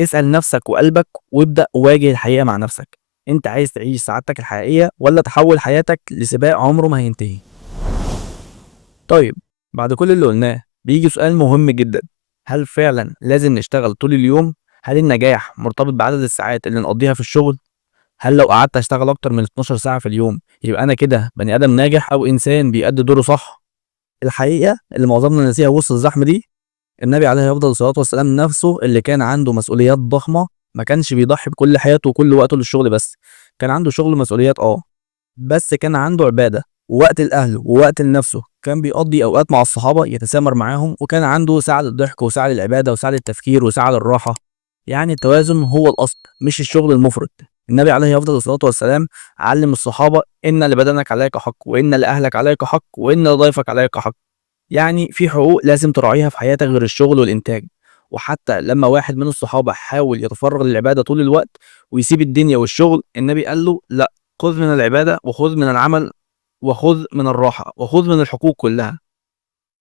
اسأل نفسك وقلبك وابدأ واجه الحقيقة مع نفسك. انت عايز تعيش سعادتك الحقيقية ولا تحول حياتك لسباق عمره ما هينتهي؟ طيب، بعد كل اللي قلناه بيجي سؤال مهم جدا: هل فعلا لازم نشتغل طول اليوم؟ هل النجاح مرتبط بعدد الساعات اللي نقضيها في الشغل؟ هل لو قعدت اشتغل اكتر من 12 ساعة في اليوم يبقى انا كده بني ادم ناجح او انسان بيأدي دوره صح؟ الحقيقة اللي معظمنا ناسيها وسط الزحمة دي: النبي عليه افضل الصلاة والسلام نفسه اللي كان عنده مسؤوليات ضخمة ما كانش بيضحي بكل حياته وكل وقته للشغل بس. كان عنده شغل ومسؤوليات بس كان عنده عبادة ووقت لأهله ووقت لنفسه. كان بيقضي أوقات مع الصحابة يتسامر معاهم، وكان عنده ساعة للضحك وساعة للعبادة وساعة للتفكير وساعة للراحة. يعني التوازن هو الأصل مش الشغل المفرط. النبي عليه أفضل الصلاة والسلام علم الصحابة: إن لبدنك عليك حق، وإن لأهلك عليك حق، وإن لضيفك عليك حق. يعني في حقوق لازم تراعيها في حياتك غير الشغل والإنتاج. وحتى لما واحد من الصحابة حاول يتفرغ للعبادة طول الوقت ويسيب الدنيا والشغل، النبي قال له: لا، خذ من العبادة وخذ من العمل وخذ من الراحة وخذ من الحقوق كلها.